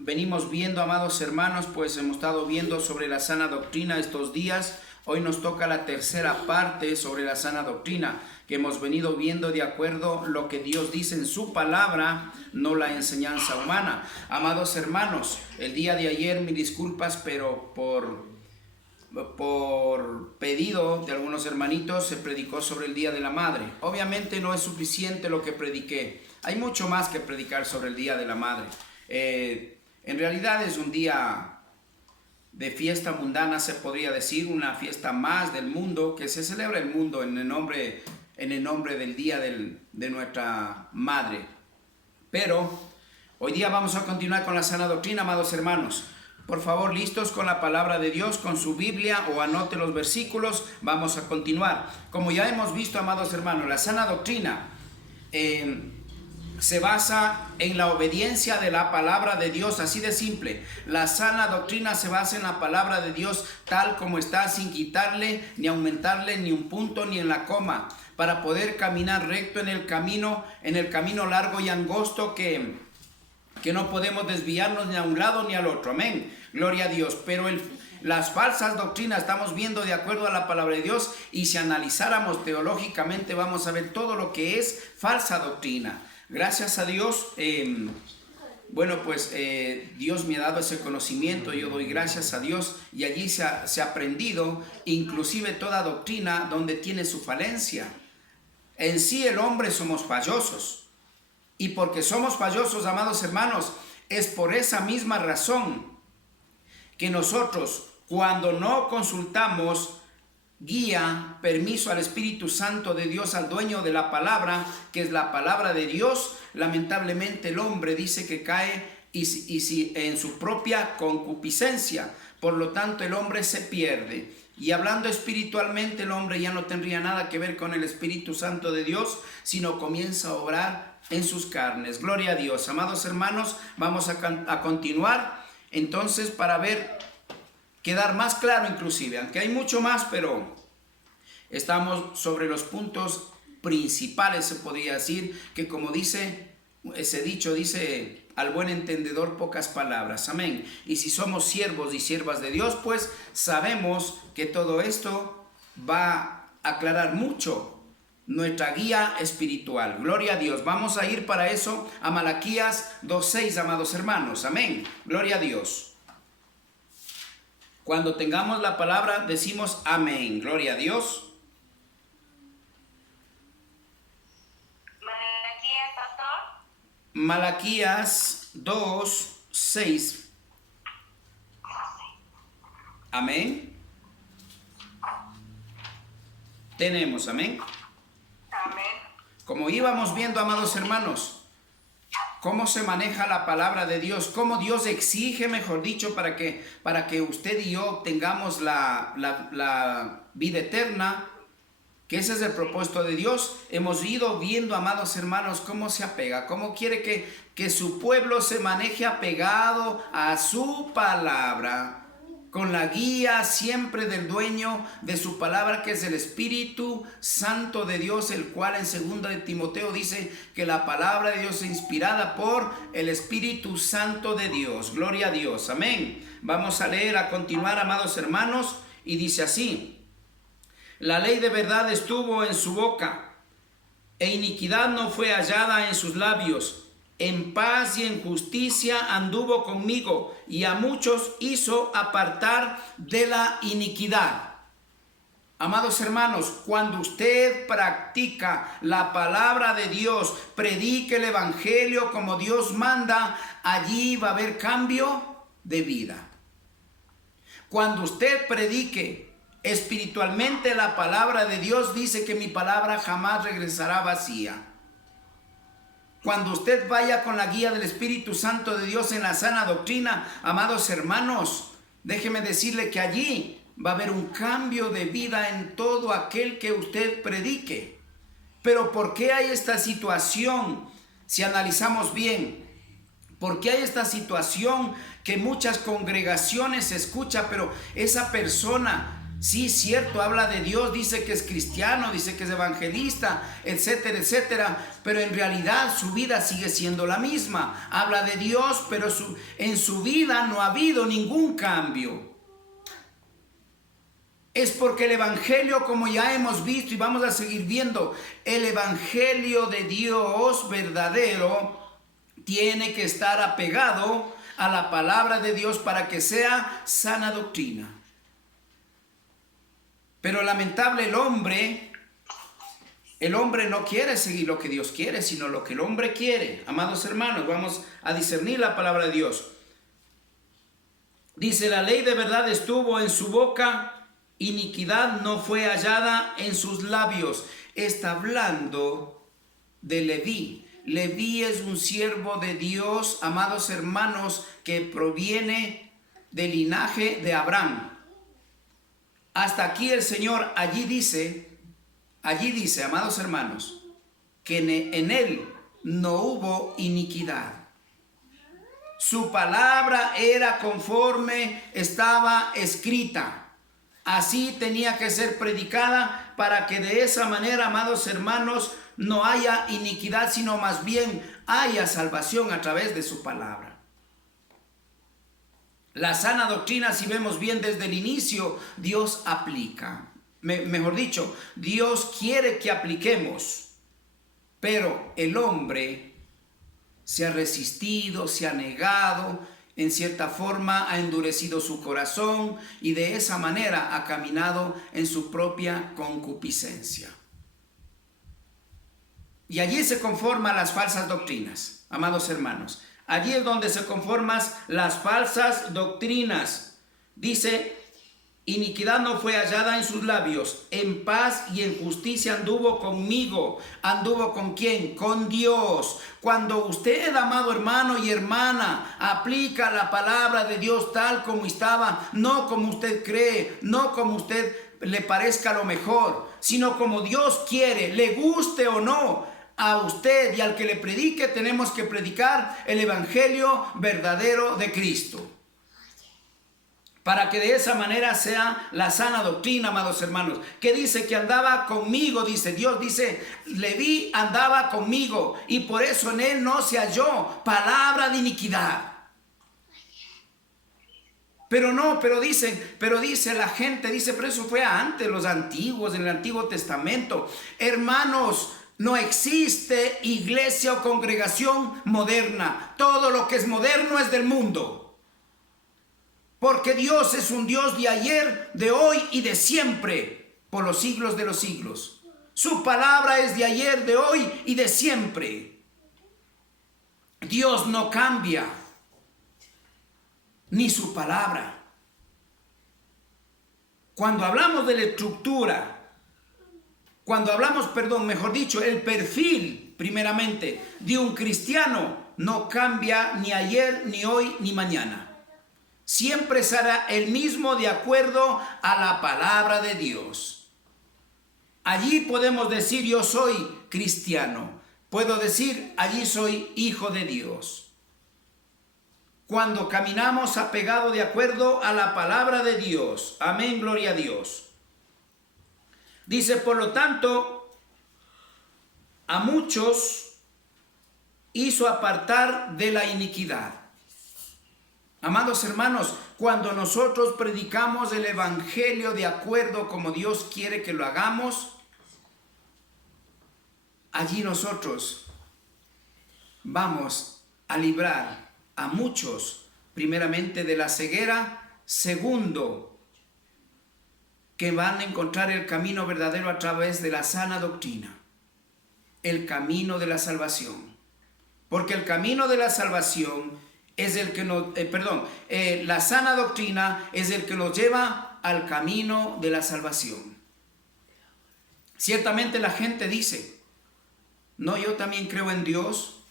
venimos viendo, amados hermanos, pues hemos estado viendo sobre la sana doctrina estos días. Hoy nos toca la tercera parte sobre la sana doctrina, que hemos venido viendo de acuerdo a lo que Dios dice en su palabra, no la enseñanza humana. Amados hermanos, el día de ayer, mis disculpas, pero por pedido de algunos hermanitos se predicó sobre el Día de la Madre. Obviamente no es suficiente lo que prediqué. Hay mucho más que predicar sobre el Día de la Madre. En realidad es un día de fiesta mundana, se podría decir, una fiesta más del mundo, que se celebra el mundo en el nombre del Día de nuestra Madre. Pero hoy día vamos a continuar con la sana doctrina, amados hermanos. Por favor, listos con la palabra de Dios, con su Biblia o anote los versículos. Vamos a continuar. Como ya hemos visto, amados hermanos, la sana doctrina se basa en la obediencia de la palabra de Dios, así de simple. La sana doctrina se basa en la palabra de Dios tal como está, sin quitarle ni aumentarle ni un punto ni en la coma, para poder caminar recto en el camino largo y angosto que no podemos desviarnos ni a un lado ni al otro. Amén. Gloria a Dios. Pero las falsas doctrinas estamos viendo de acuerdo a la palabra de Dios, y si analizáramos teológicamente vamos a ver todo lo que es falsa doctrina. Gracias a Dios, Dios me ha dado ese conocimiento, yo doy gracias a Dios, y allí se ha aprendido inclusive toda doctrina donde tiene su falencia. En sí el hombre somos fallosos, y porque somos fallosos, amados hermanos, es por esa misma razón que nosotros, cuando no consultamos guía, permiso al Espíritu Santo de Dios, al dueño de la palabra, que es la palabra de Dios, lamentablemente el hombre dice que cae y en su propia concupiscencia. Por lo tanto, el hombre se pierde. Y hablando espiritualmente, el hombre ya no tendría nada que ver con el Espíritu Santo de Dios, sino comienza a obrar en sus carnes. Gloria a Dios. Amados hermanos, vamos a continuar entonces para quedar más claro inclusive, aunque hay mucho más, pero estamos sobre los puntos principales, se podría decir, que como dice ese dicho, dice: al buen entendedor pocas palabras. Amén. Y si somos siervos y siervas de Dios, pues sabemos que todo esto va a aclarar mucho nuestra guía espiritual. Gloria a Dios. Vamos a ir para eso a Malaquías 2:6, amados hermanos. Amén. Gloria a Dios. Cuando tengamos la palabra decimos amén. Gloria a Dios. Malaquías, pastor. Malaquías 2:6. Amén. Tenemos, amén. Amén. Como íbamos viendo, amados hermanos, cómo se maneja la palabra de Dios, cómo Dios exige, mejor dicho, para que usted y yo tengamos la vida eterna, que ese es el propósito de Dios. Hemos ido viendo, amados hermanos, cómo se apega, cómo quiere que su pueblo se maneje apegado a su palabra, con la guía siempre del dueño de su palabra, que es el Espíritu Santo de Dios, el cual en 2 de Timoteo dice que la palabra de Dios es inspirada por el Espíritu Santo de Dios. Gloria a Dios. Amén. Vamos a leer, a continuar, amados hermanos, y dice así: la ley de verdad estuvo en su boca, e iniquidad no fue hallada en sus labios. En paz y en justicia anduvo conmigo, y a muchos hizo apartar de la iniquidad. Amados hermanos, cuando usted practica la palabra de Dios, predique el evangelio como Dios manda, allí va a haber cambio de vida. Cuando usted predique espiritualmente la palabra de Dios, dice que mi palabra jamás regresará vacía. Cuando usted vaya con la guía del Espíritu Santo de Dios en la sana doctrina, amados hermanos, déjeme decirle que allí va a haber un cambio de vida en todo aquel que usted predique. Pero ¿por qué hay esta situación? Si analizamos bien, ¿por qué hay esta situación que muchas congregaciones escuchan, pero esa persona Sí, cierto, habla de Dios, dice que es cristiano, dice que es evangelista, etcétera, etcétera, pero en realidad su vida sigue siendo la misma. Habla de Dios, pero en su vida no ha habido ningún cambio. Es porque el evangelio, como ya hemos visto y vamos a seguir viendo, el evangelio de Dios verdadero tiene que estar apegado a la palabra de Dios para que sea sana doctrina. Pero lamentable el hombre no quiere seguir lo que Dios quiere, sino lo que el hombre quiere. Amados hermanos, vamos a discernir la palabra de Dios. Dice, la ley de verdad estuvo en su boca, iniquidad no fue hallada en sus labios. Está hablando de Leví. Leví es un siervo de Dios, amados hermanos, que proviene del linaje de Abraham. Hasta aquí el Señor allí dice, amados hermanos, que en él no hubo iniquidad. Su palabra era conforme estaba escrita. Así tenía que ser predicada para que de esa manera, amados hermanos, no haya iniquidad, sino más bien haya salvación a través de su palabra. La sana doctrina, si vemos bien desde el inicio, Dios aplica. Mejor dicho, Dios quiere que apliquemos, pero el hombre se ha resistido, se ha negado, en cierta forma ha endurecido su corazón y de esa manera ha caminado en su propia concupiscencia. Y allí se conforman las falsas doctrinas, amados hermanos. Allí es donde se conforman las falsas doctrinas. Dice, iniquidad no fue hallada en sus labios, en paz y en justicia anduvo conmigo. ¿Anduvo con quién? Con Dios. Cuando usted, amado hermano y hermana, aplica la palabra de Dios tal como estaba, no como usted cree, no como usted le parezca lo mejor, sino como Dios quiere, le guste o no, a usted y al que le predique tenemos que predicar el evangelio verdadero de Cristo. Para que de esa manera sea la sana doctrina, amados hermanos. Que dice que andaba conmigo, dice Dios, dice, Leví andaba conmigo y por eso en él no se halló palabra de iniquidad. Pero dice la gente, dice, pero eso fue antes, los antiguos, en el Antiguo Testamento. Hermanos, no existe iglesia o congregación moderna. Todo lo que es moderno es del mundo. Porque Dios es un Dios de ayer, de hoy y de siempre, por los siglos de los siglos. Su palabra es de ayer, de hoy y de siempre. Dios no cambia, ni su palabra. Cuando hablamos de la estructura, mejor dicho, el perfil, primeramente, de un cristiano, no cambia ni ayer, ni hoy, ni mañana. Siempre será el mismo de acuerdo a la palabra de Dios. Allí podemos decir yo soy cristiano. Puedo decir allí soy hijo de Dios. Cuando caminamos apegado de acuerdo a la palabra de Dios. Amén, gloria a Dios. Dice, por lo tanto, a muchos hizo apartar de la iniquidad. Amados hermanos, cuando nosotros predicamos el evangelio de acuerdo como Dios quiere que lo hagamos, allí nosotros vamos a librar a muchos, primeramente de la ceguera, segundo, que van a encontrar el camino verdadero a través de la sana doctrina, el camino de la salvación, porque el camino de la salvación es el que nos, la sana doctrina es el que nos lleva al camino de la salvación. Ciertamente la gente dice, no, yo también creo en Dios,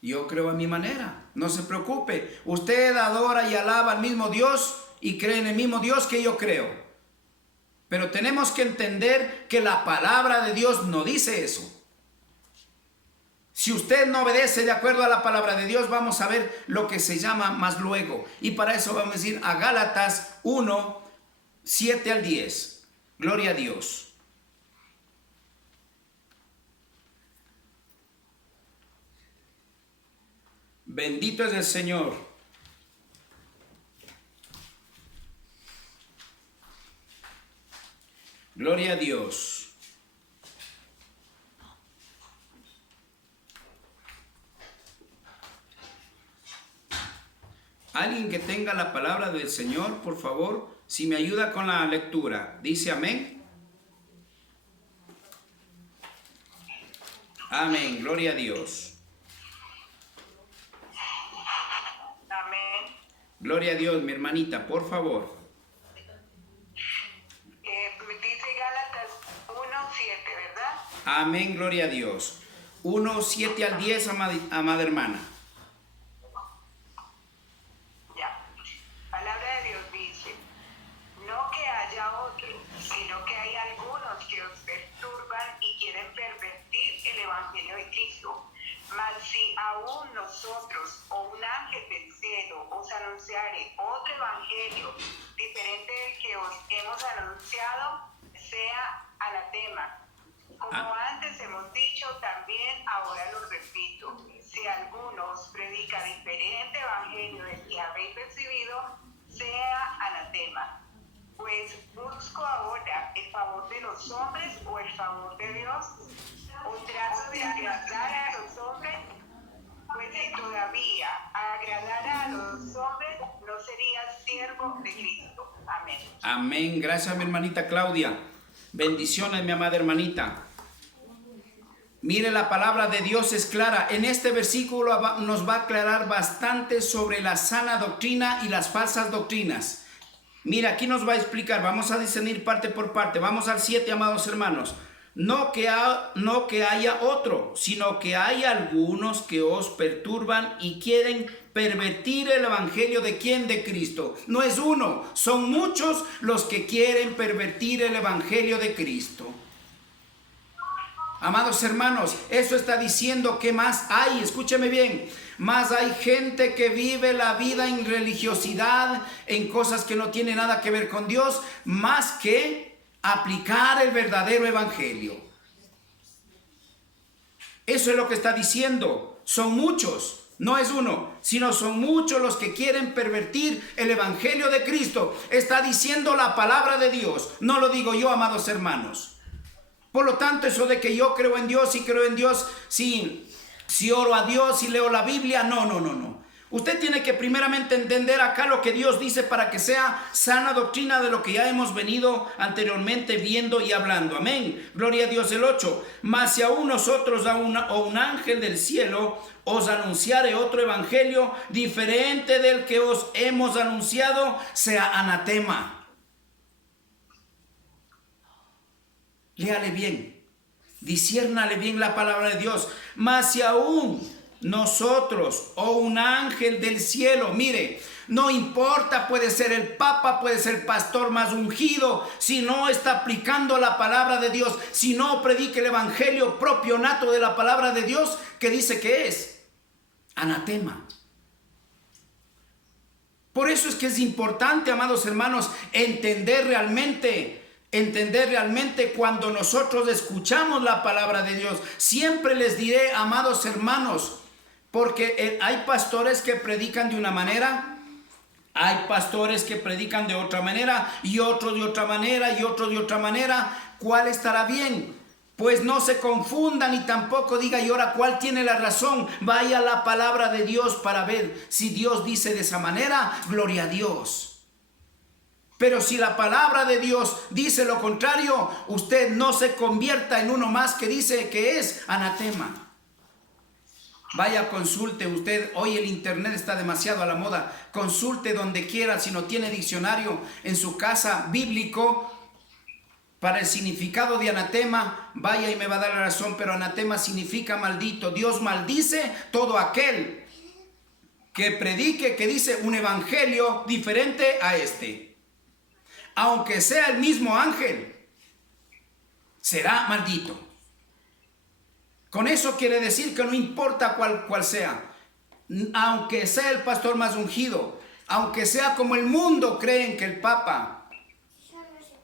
yo creo a mi manera. No se preocupe, usted adora y alaba al mismo Dios y cree en el mismo Dios que yo creo. Pero tenemos que entender que la palabra de Dios no dice eso. Si usted no obedece de acuerdo a la palabra de Dios, vamos a ver lo que se llama más luego. Y para eso vamos a ir a Gálatas 1, 7 al 10. Gloria a Dios. Bendito es el Señor. Gloria a Dios. Alguien que tenga la palabra del Señor, por favor, si me ayuda con la lectura. Dice amén. Amén. Gloria a Dios. Amén. Gloria a Dios, mi hermanita, por favor. Dice Gálatas 1:7, ¿verdad? Amén, gloria a Dios. 1, 7 al 10, amada hermana. Ya. Palabra de Dios dice, no que haya otro, sino que hay algunos que os perturban y quieren pervertir el evangelio de Cristo. Mas si aún nosotros o un ángel del cielo os anunciare otro evangelio diferente del que os hemos anunciado, sea anatema. Como antes hemos dicho, también ahora lo repito. Si alguno os predica diferente evangelio del que habéis recibido, sea anatema. Pues busco ahora el favor de los hombres o el favor de Dios, o trato de agradar a los hombres, pues si todavía agradara a los hombres, no sería siervo de Cristo. Amén. Amén. Gracias, mi hermanita Claudia. Bendiciones, mi amada hermanita. Mire, la palabra de Dios es clara. En este versículo nos va a aclarar bastante sobre la sana doctrina y las falsas doctrinas. Mira, aquí nos va a explicar. Vamos a discernir parte por parte. Vamos al 7, amados hermanos. No que haya otro, sino que hay algunos que os perturban y quieren pervertir el evangelio de ¿quién? De Cristo. No es uno, son muchos los que quieren pervertir el evangelio de Cristo. Amados hermanos, eso está diciendo que más hay, escúcheme bien, más hay gente que vive la vida en religiosidad, en cosas que no tienen nada que ver con Dios, más que aplicar el verdadero evangelio. Eso es lo que está diciendo. Son muchos, no es uno, sino son muchos los que quieren pervertir el evangelio de Cristo. Está diciendo la palabra de Dios, no lo digo yo, amados hermanos. Por lo tanto, eso de que yo creo en Dios y creo en Dios, si oro a Dios y leo la Biblia, no. Usted tiene que primeramente entender acá lo que Dios dice para que sea sana doctrina de lo que ya hemos venido anteriormente viendo y hablando. Amén. Gloria a Dios. El 8. Mas si aún nosotros o un ángel del cielo os anunciare otro evangelio diferente del que os hemos anunciado, sea anatema. Léale bien. Disciérnale bien la palabra de Dios. Mas si aún nosotros o un ángel del cielo, mire, no importa, puede ser el papa, puede ser el pastor más ungido, si no está aplicando la palabra de Dios, si no predica el evangelio propio nato de la palabra de Dios, que dice que es anatema. Por eso es que es importante, amados hermanos, entender realmente cuando nosotros escuchamos la palabra de Dios. Siempre les diré, amados hermanos, porque hay pastores que predican de una manera, hay pastores que predican de otra manera, y otros de otra manera, y otros de otra manera. ¿Cuál estará bien? Pues no se confundan y tampoco diga, y ahora ¿cuál tiene la razón? Vaya a la palabra de Dios para ver si Dios dice de esa manera, gloria a Dios. Pero si la palabra de Dios dice lo contrario, usted no se convierta en uno más que dice que es anatema. Vaya, consulte usted, hoy el internet está demasiado a la moda, consulte donde quiera, si no tiene diccionario en su casa bíblico para el significado de anatema, vaya y me va a dar la razón, pero anatema significa maldito. Dios maldice todo aquel que predique, que dice un evangelio diferente a este. Aunque sea el mismo ángel, será maldito. Con eso quiere decir que no importa cuál sea, aunque sea el pastor más ungido, aunque sea como el mundo creen que el papa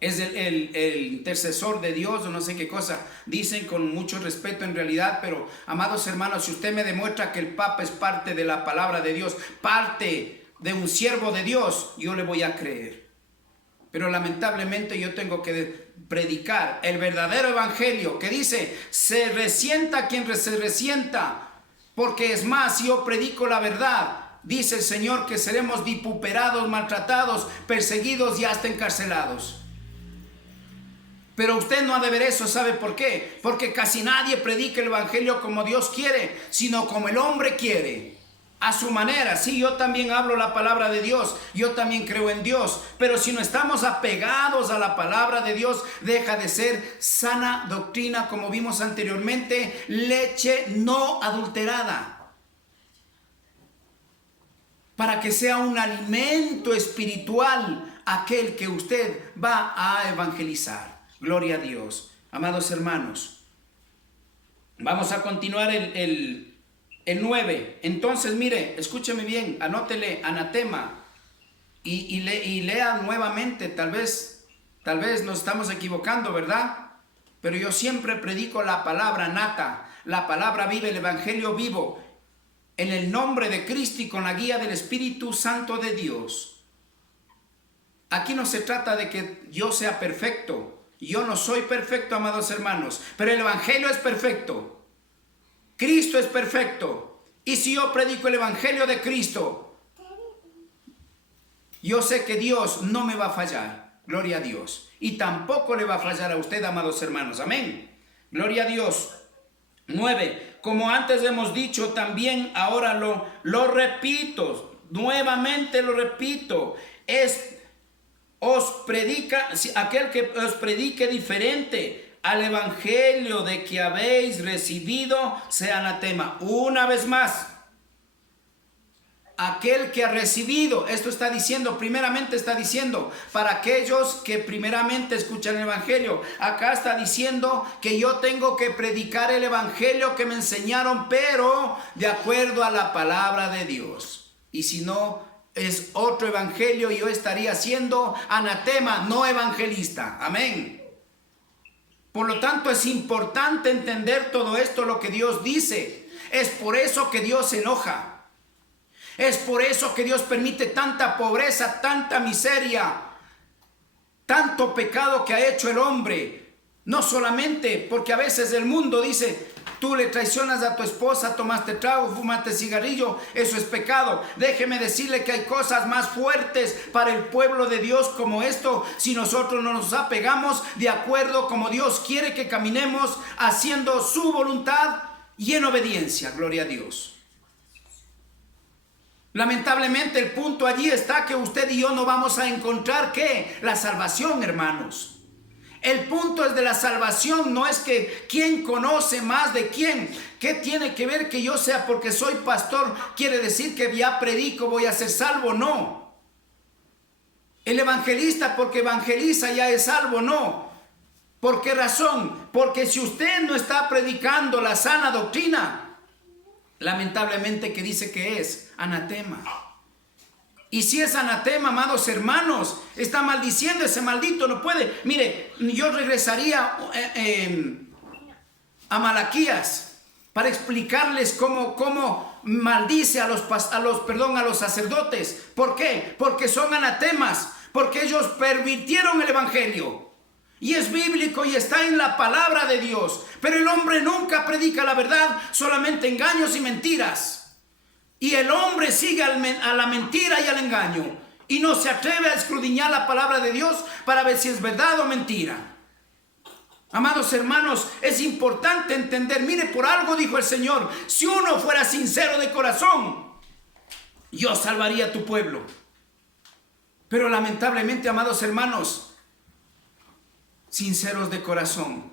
es el intercesor de Dios o no sé qué cosa. Dicen con mucho respeto en realidad, pero amados hermanos, si usted me demuestra que el Papa es parte de la palabra de Dios, parte de un siervo de Dios, yo le voy a creer. Pero lamentablemente yo tengo que predicar el verdadero evangelio que dice, se resienta quien se resienta, porque es más, si yo predico la verdad, dice el Señor que seremos vituperados, maltratados, perseguidos y hasta encarcelados. Pero usted no ha de ver eso, ¿sabe por qué? Porque casi nadie predica el evangelio como Dios quiere, sino como el hombre quiere, a su manera. Sí, yo también hablo la palabra de Dios, yo también creo en Dios, pero si no estamos apegados a la palabra de Dios, deja de ser sana doctrina, como vimos anteriormente, leche no adulterada, para que sea un alimento espiritual aquel que usted va a evangelizar. Gloria a Dios. Amados hermanos, vamos a continuar el 9. Entonces, mire, escúcheme bien, anótele anatema y lea nuevamente. Tal vez nos estamos equivocando, ¿verdad? Pero yo siempre predico la palabra nata, la palabra viva, el evangelio vivo, en el nombre de Cristo y con la guía del Espíritu Santo de Dios. Aquí no se trata de que yo sea perfecto. Yo no soy perfecto, amados hermanos, pero el evangelio es perfecto. Cristo es perfecto. Y si yo predico el evangelio de Cristo, yo sé que Dios no me va a fallar. Gloria a Dios. Y tampoco le va a fallar a usted, amados hermanos. Amén. Gloria a Dios. 9. Como antes hemos dicho, también ahora lo repito. Nuevamente lo repito. Aquel que os predique diferente al evangelio de que habéis recibido, sea anatema. Una vez más, aquel que ha recibido, esto está diciendo, primeramente está diciendo, para aquellos que primeramente escuchan el evangelio. Acá está diciendo que yo tengo que predicar el evangelio que me enseñaron, pero de acuerdo a la palabra de Dios. Y si no, es otro evangelio y yo estaría siendo anatema, no evangelista. Amén. Por lo tanto, es importante entender todo esto, lo que Dios dice. Es por eso que Dios se enoja. Es por eso que Dios permite tanta pobreza, tanta miseria, tanto pecado que ha hecho el hombre. No solamente porque a veces el mundo dice, tú le traicionas a tu esposa, tomaste trago, fumaste cigarrillo, eso es pecado. Déjeme decirle que hay cosas más fuertes para el pueblo de Dios como esto, si nosotros no nos apegamos de acuerdo como Dios quiere que caminemos, haciendo su voluntad y en obediencia. Gloria a Dios. Lamentablemente el punto allí está que usted y yo no vamos a encontrar ¿qué? La salvación, hermanos. El punto es de la salvación, no es que quién conoce más de quién. ¿Qué tiene que ver que yo sea porque soy pastor? ¿Quiere decir que ya predico voy a ser salvo? No. El evangelista porque evangeliza ya es salvo? No. ¿Por qué razón? Porque si usted no está predicando la sana doctrina, lamentablemente que dice que es anatema. Y si es anatema, amados hermanos, está maldiciendo, ese maldito no puede. Mire, yo regresaría a Malaquías para explicarles cómo maldice a los sacerdotes. ¿Por qué? Porque son anatemas, porque ellos pervirtieron el evangelio. Y es bíblico y está en la palabra de Dios. Pero el hombre nunca predica la verdad, solamente engaños y mentiras. Y el hombre sigue a la mentira y al engaño. Y no se atreve a escudriñar la palabra de Dios para ver si es verdad o mentira. Amados hermanos, es importante entender. Mire, por algo dijo el Señor: si uno fuera sincero de corazón, yo salvaría a tu pueblo. Pero lamentablemente, amados hermanos, sinceros de corazón,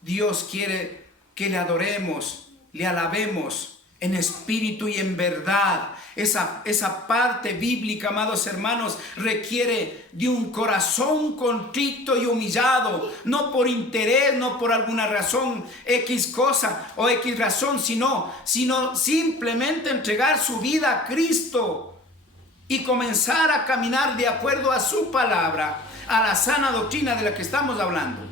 Dios quiere que le adoremos, le alabemos en espíritu y en verdad. Esa parte bíblica, amados hermanos, requiere de un corazón contrito y humillado, no por interés, no por alguna razón, X cosa o X razón, sino simplemente entregar su vida a Cristo y comenzar a caminar de acuerdo a su palabra. a la sana doctrina de la que estamos hablando.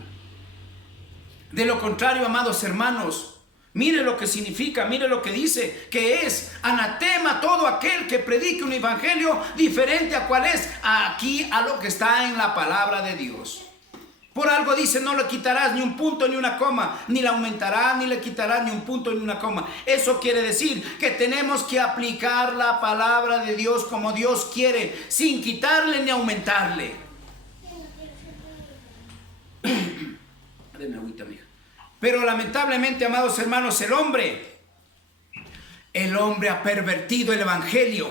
De lo contrario, amados hermanos, mire lo que significa, mire lo que dice, que es anatema todo aquel que predique un evangelio diferente a cuál es aquí, a lo que está en la palabra de Dios. Por algo dice, no le quitarás ni un punto ni una coma, ni le aumentarás ni le quitarás ni un punto ni una coma. Eso quiere decir que tenemos que aplicar la palabra de Dios como Dios quiere, sin quitarle ni aumentarle. Denme agüita, mija. Pero lamentablemente, amados hermanos, el hombre ha pervertido el evangelio.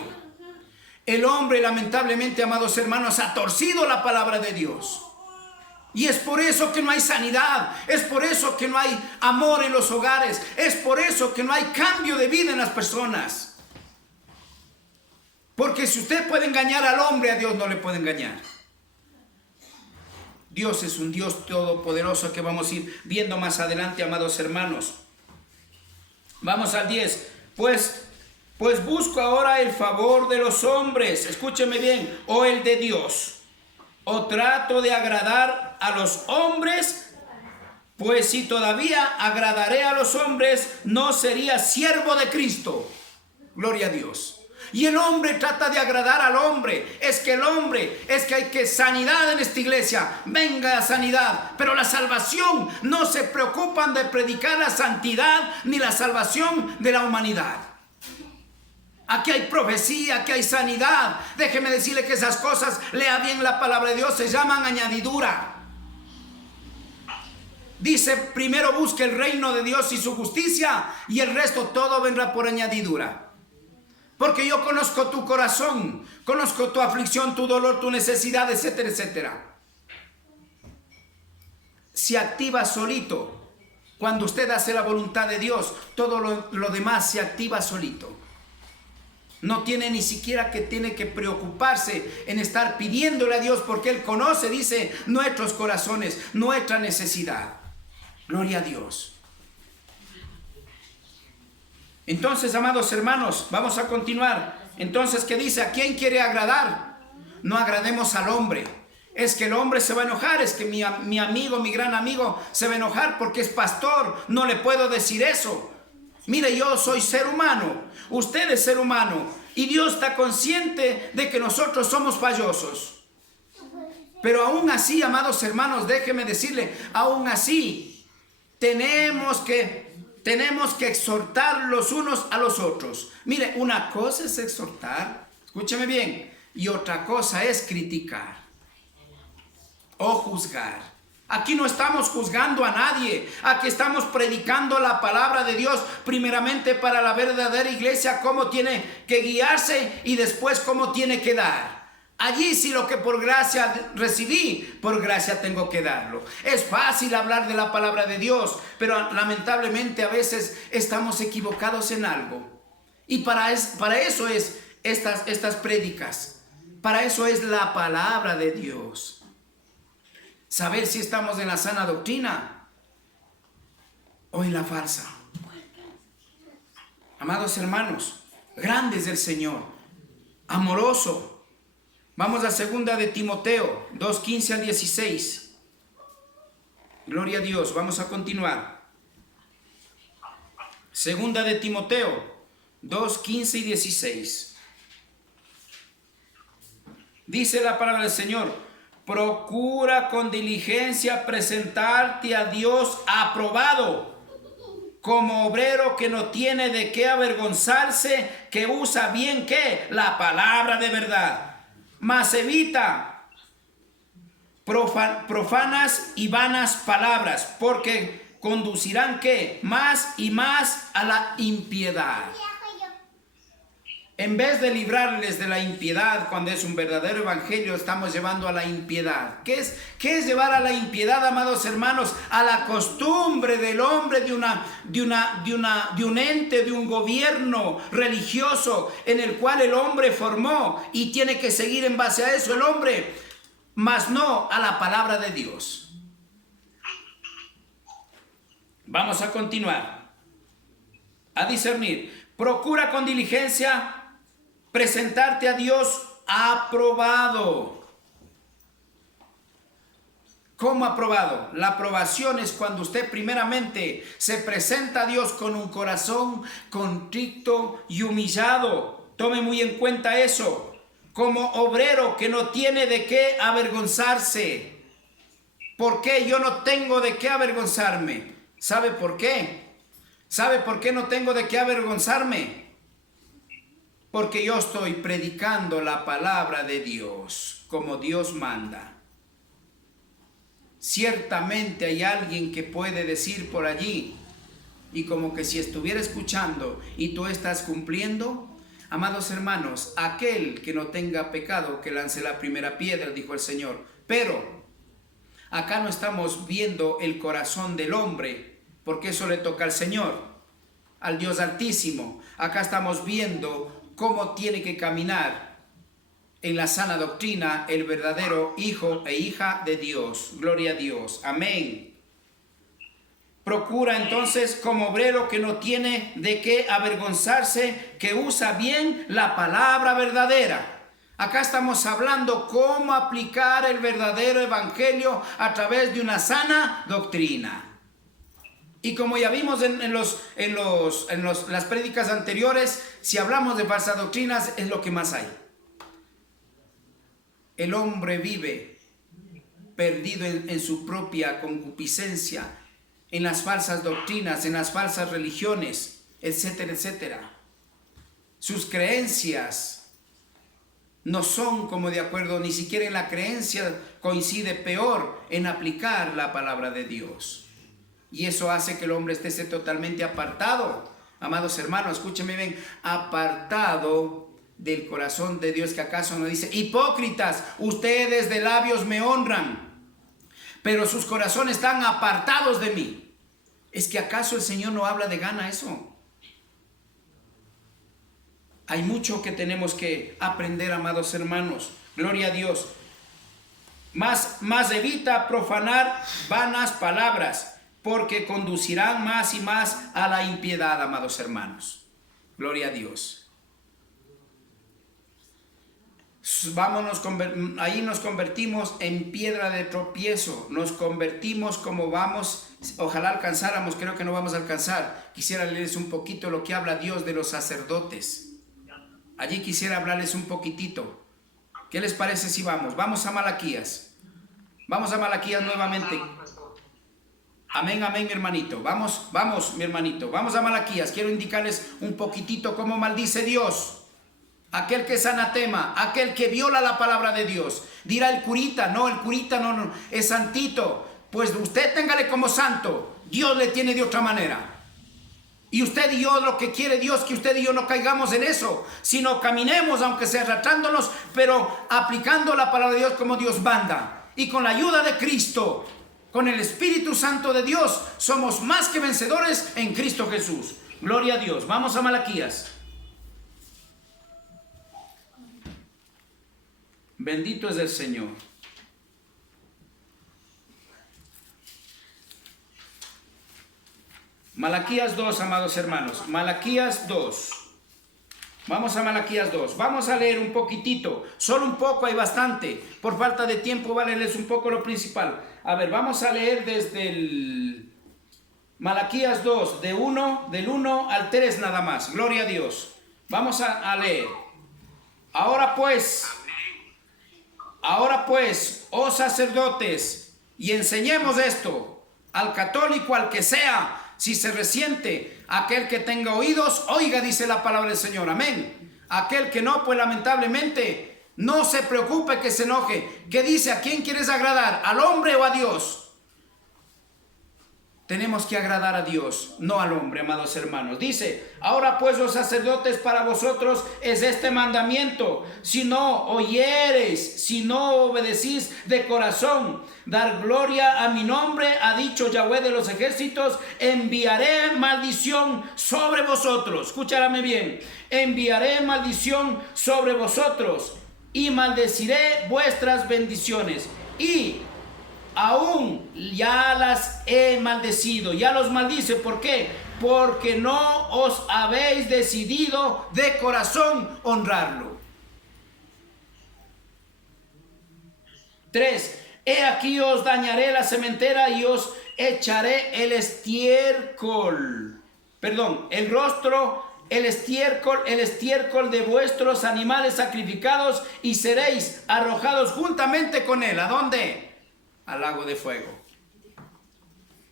El hombre, lamentablemente, amados hermanos, ha torcido la palabra de Dios. Y es por eso que no hay sanidad, es por eso que no hay amor en los hogares, es por eso que no hay cambio de vida en las personas. Porque si usted puede engañar al hombre, a Dios no le puede engañar. Dios es un Dios todopoderoso que vamos a ir viendo más adelante, amados hermanos. Vamos al 10. Pues busco ahora el favor de los hombres, escúcheme bien, o el de Dios. O trato de agradar a los hombres, pues si todavía agradaré a los hombres, no sería siervo de Cristo. Gloria a Dios. Y el hombre trata de agradar al hombre. Es que hay que sanidad en esta iglesia. Venga sanidad. Pero la salvación, no se preocupan de predicar la santidad ni la salvación de la humanidad. Aquí hay profecía, aquí hay sanidad. Déjeme decirle que esas cosas, lea bien la palabra de Dios, se llaman añadidura. Dice, primero busque el reino de Dios y su justicia, y el resto todo vendrá por añadidura. Porque yo conozco tu corazón, conozco tu aflicción, tu dolor, tu necesidad, etcétera, etcétera. Se activa solito. Cuando usted hace la voluntad de Dios, todo lo demás se activa solito. No tiene ni siquiera tiene que preocuparse en estar pidiéndole a Dios, porque Él conoce, dice, nuestros corazones, nuestra necesidad. Gloria a Dios. Entonces, amados hermanos, vamos a continuar. Entonces, ¿qué dice? ¿A quién quiere agradar? No agrademos al hombre. Es que el hombre se va a enojar, es que mi amigo, mi gran amigo, se va a enojar porque es pastor. No le puedo decir eso. Mire, yo soy ser humano, usted es ser humano, y Dios está consciente de que nosotros somos fallosos. Pero aún así, amados hermanos, déjeme decirle, aún así, tenemos que exhortar los unos a los otros. Mire, una cosa es exhortar, escúcheme bien, y otra cosa es criticar o juzgar. Aquí no estamos juzgando a nadie, aquí estamos predicando la palabra de Dios, primeramente para la verdadera iglesia, cómo tiene que guiarse y después cómo tiene que dar. Allí sí lo que por gracia recibí, por gracia tengo que darlo. Es fácil hablar de la palabra de Dios, pero lamentablemente a veces estamos equivocados en algo. Y para eso es estas prédicas, para eso es la palabra de Dios. Saber si estamos en la sana doctrina o en la falsa. Amados hermanos, grande es el Señor, amoroso. Vamos a 2 de Timoteo 2:15 al 16. Gloria a Dios, vamos a continuar. 2 de Timoteo 2:15 y 16. Dice la palabra del Señor: procura con diligencia presentarte a Dios aprobado, como obrero que no tiene de qué avergonzarse, que usa bien ¿qué? La palabra de verdad. Mas evita profanas y vanas palabras, porque conducirán ¿qué? Más y más a la impiedad. En vez de librarles de la impiedad, cuando es un verdadero evangelio, estamos llevando a la impiedad. ¿Qué es llevar a la impiedad, amados hermanos? A la costumbre del hombre de un ente, de un gobierno religioso en el cual el hombre formó y tiene que seguir en base a eso el hombre, mas no a la palabra de Dios. Vamos a continuar. A discernir. Procura con diligencia presentarte a Dios aprobado. ¿Cómo aprobado? La aprobación es cuando usted primeramente se presenta a Dios con un corazón contrito y humillado. Tome muy en cuenta eso. Como obrero que no tiene de qué avergonzarse. ¿Por qué yo no tengo de qué avergonzarme? ¿Sabe por qué? ¿Sabe por qué no tengo de qué avergonzarme? Porque yo estoy predicando la palabra de Dios como Dios manda. Ciertamente hay alguien que puede decir por allí, y como que si estuviera escuchando y tú estás cumpliendo. Amados hermanos, aquel que no tenga pecado, que lance la primera piedra, dijo el Señor. Pero acá no estamos viendo el corazón del hombre, porque eso le toca al Señor, al Dios Altísimo. Acá estamos viendo cómo tiene que caminar en la sana doctrina el verdadero hijo e hija de Dios. Gloria a Dios. Amén. Procura entonces como obrero que no tiene de qué avergonzarse, que usa bien la palabra verdadera. Acá estamos hablando cómo aplicar el verdadero evangelio a través de una sana doctrina. Y como ya vimos en las prédicas anteriores, si hablamos de falsas doctrinas es lo que más hay. El hombre vive perdido en su propia concupiscencia, en las falsas doctrinas, en las falsas religiones, etcétera, etcétera. Sus creencias no son como de acuerdo, ni siquiera en la creencia coincide, peor en aplicar la palabra de Dios. Y eso hace que el hombre esté totalmente apartado. Amados hermanos, escúchenme bien, apartado del corazón de Dios, que acaso no dice: hipócritas, ustedes de labios me honran, pero sus corazones están apartados de mí. ¿Es que acaso el Señor no habla de gana eso? Hay mucho que tenemos que aprender, amados hermanos. Gloria a Dios. Más evita profanar vanas palabras, porque conducirán más y más a la impiedad, amados hermanos. Gloria a Dios. Ahí nos convertimos en piedra de tropiezo, nos convertimos como vamos, ojalá alcanzáramos, creo que no vamos a alcanzar. Quisiera leerles un poquito lo que habla Dios de los sacerdotes. Allí quisiera hablarles un poquitito. ¿Qué les parece si vamos? Vamos a Malaquías. Vamos a Malaquías nuevamente. Amén, amén, mi hermanito. Vamos, mi hermanito. Vamos a Malaquías. Quiero indicarles un poquitito cómo maldice Dios. Aquel que es anatema, aquel que viola la palabra de Dios. Dirá el curita no, es santito. Pues usted téngale como santo. Dios le tiene de otra manera. Y usted y yo, lo que quiere Dios, que usted y yo no caigamos en eso, sino caminemos, aunque sea arrastrándonos, pero aplicando la palabra de Dios como Dios manda. Y con la ayuda de Cristo, con el Espíritu Santo de Dios, somos más que vencedores en Cristo Jesús. Gloria a Dios. Vamos a Malaquías. Bendito es el Señor. Malaquías 2, amados hermanos. Malaquías 2. Vamos a Malaquías 2. Vamos a leer un poquitito. Solo un poco, hay bastante. Por falta de tiempo, voy a leerles un poco lo principal. A ver, vamos a leer desde el Malaquías 2, del 1 al 3 nada más. Gloria a Dios. Vamos a leer. Ahora pues, oh sacerdotes, y enseñemos esto al católico, al que sea, si se resiente, aquel que tenga oídos, oiga, dice la palabra del Señor. Amén. Aquel que no, pues lamentablemente, no se preocupe, que se enoje. ¿Qué dice? ¿A quién quieres agradar? ¿Al hombre o a Dios? Tenemos que agradar a Dios, no al hombre, amados hermanos. Dice: ahora pues, los sacerdotes, para vosotros es este mandamiento: si no oyereis, si no obedecís de corazón, dar gloria a mi nombre, ha dicho Yahweh de los ejércitos, enviaré maldición sobre vosotros. Escúchame bien. Enviaré maldición sobre vosotros y maldeciré vuestras bendiciones. Y aún ya las he maldecido, ya los maldice. ¿Por qué? Porque no os habéis decidido de corazón honrarlo. 3. He aquí os dañaré la sementera y os echaré el estiércol. Perdón, el rostro, el estiércol de vuestros animales sacrificados y seréis arrojados juntamente con él. ¿A dónde? Al lago de fuego.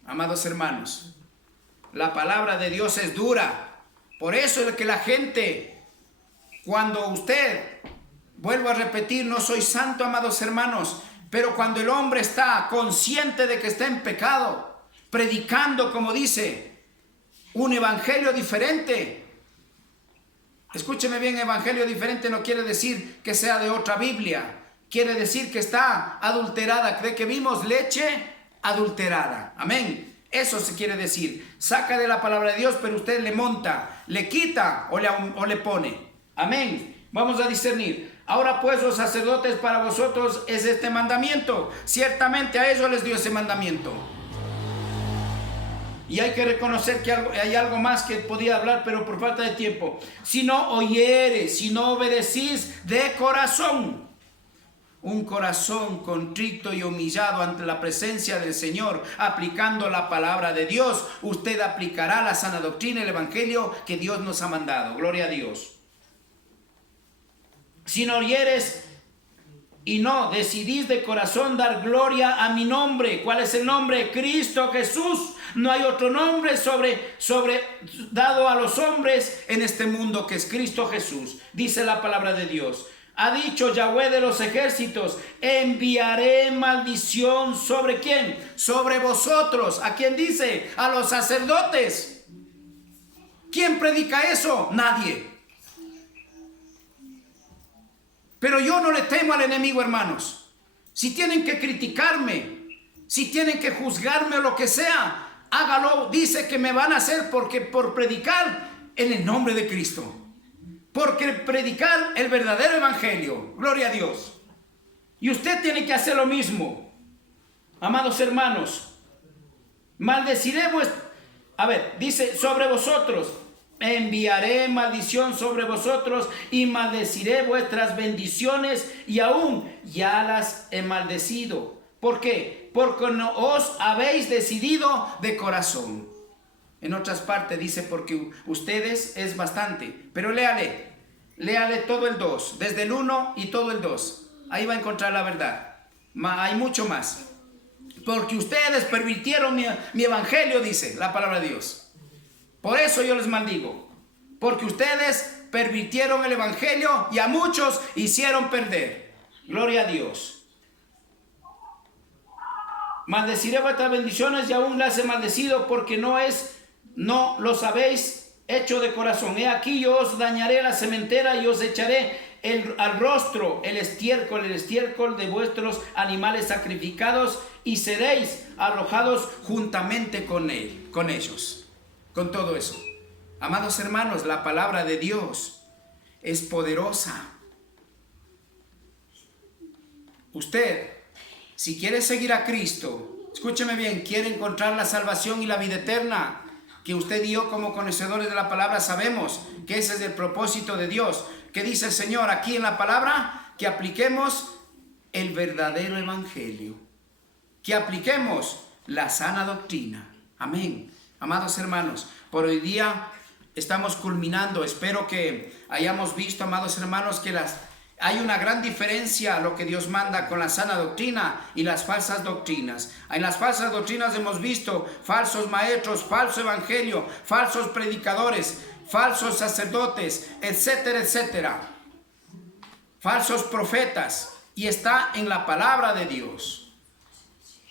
Amados hermanos, la palabra de Dios es dura. Por eso es que la gente, cuando usted, vuelvo a repetir, no soy santo, amados hermanos, pero cuando el hombre está consciente de que está en pecado, predicando, como dice, un evangelio diferente. Escúcheme bien, evangelio diferente no quiere decir que sea de otra Biblia. Quiere decir que está adulterada. ¿Cree que vimos leche adulterada? Amén. Eso se quiere decir. Saca de la palabra de Dios, pero usted le monta, le quita o le pone. Amén. Vamos a discernir. Ahora pues, los sacerdotes, para vosotros es este mandamiento. Ciertamente a ellos les dio ese mandamiento. Y hay que reconocer que hay algo más que podía hablar, pero por falta de tiempo. Si no oyeres, si no obedecís de corazón. Un corazón contrito y humillado ante la presencia del Señor, aplicando la palabra de Dios, usted aplicará la sana doctrina, el evangelio que Dios nos ha mandado. Gloria a Dios. Si no oyeres y no decidís de corazón dar gloria a mi nombre. ¿Cuál es el nombre? Cristo Jesús. No hay otro nombre dado a los hombres en este mundo que es Cristo Jesús. Dice la palabra de Dios. Ha dicho Yahweh de los ejércitos, enviaré maldición ¿sobre quién? Sobre vosotros. ¿A quién dice? A los sacerdotes. ¿Quién predica eso? Nadie. Pero yo no le temo al enemigo, hermanos. Si tienen que criticarme, si tienen que juzgarme o lo que sea, hágalo. Dice que me van a hacer porque por predicar en el nombre de Cristo. Porque predicar el verdadero evangelio. Gloria a Dios. Y usted tiene que hacer lo mismo. Amados hermanos, maldeciré dice sobre vosotros. Enviaré maldición sobre vosotros y maldeciré vuestras bendiciones y aún ya las he maldecido. ¿Por qué? Porque no os habéis decidido de corazón. En otras partes dice porque ustedes es bastante. Pero léale todo el 2, desde el 1 y todo el 2. Ahí va a encontrar la verdad. Hay mucho más. Porque ustedes pervirtieron mi evangelio, dice la palabra de Dios. Por eso yo les maldigo, porque ustedes pervirtieron el evangelio y a muchos hicieron perder. Gloria a Dios. Maldeciré vuestras bendiciones y aún las he maldecido porque no los habéis hecho de corazón. He aquí yo os dañaré la sementera y os echaré al rostro el estiércol de vuestros animales sacrificados y seréis arrojados juntamente con ellos. Con todo eso, amados hermanos, la palabra de Dios es poderosa. Usted, si quiere seguir a Cristo, escúcheme bien, quiere encontrar la salvación y la vida eterna, que usted y yo como conocedores de la palabra sabemos que ese es el propósito de Dios. ¿Qué dice el Señor aquí en la palabra? Que apliquemos el verdadero evangelio, que apliquemos la sana doctrina. Amén. Amados hermanos, por hoy día estamos culminando. Espero que hayamos visto, amados hermanos, que hay una gran diferencia lo que Dios manda con la sana doctrina y las falsas doctrinas. En las falsas doctrinas hemos visto falsos maestros, falso evangelio, falsos predicadores, falsos sacerdotes, etcétera, etcétera. Falsos profetas. Y está en la palabra de Dios.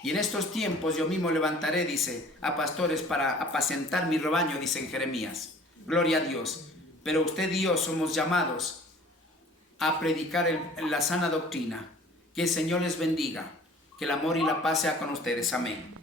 Y en estos tiempos yo mismo levantaré, dice, a pastores para apacentar mi rebaño, dice en Jeremías. Gloria a Dios. Pero usted y yo somos llamados a predicar la sana doctrina. Que el Señor les bendiga. Que el amor y la paz sea con ustedes. Amén.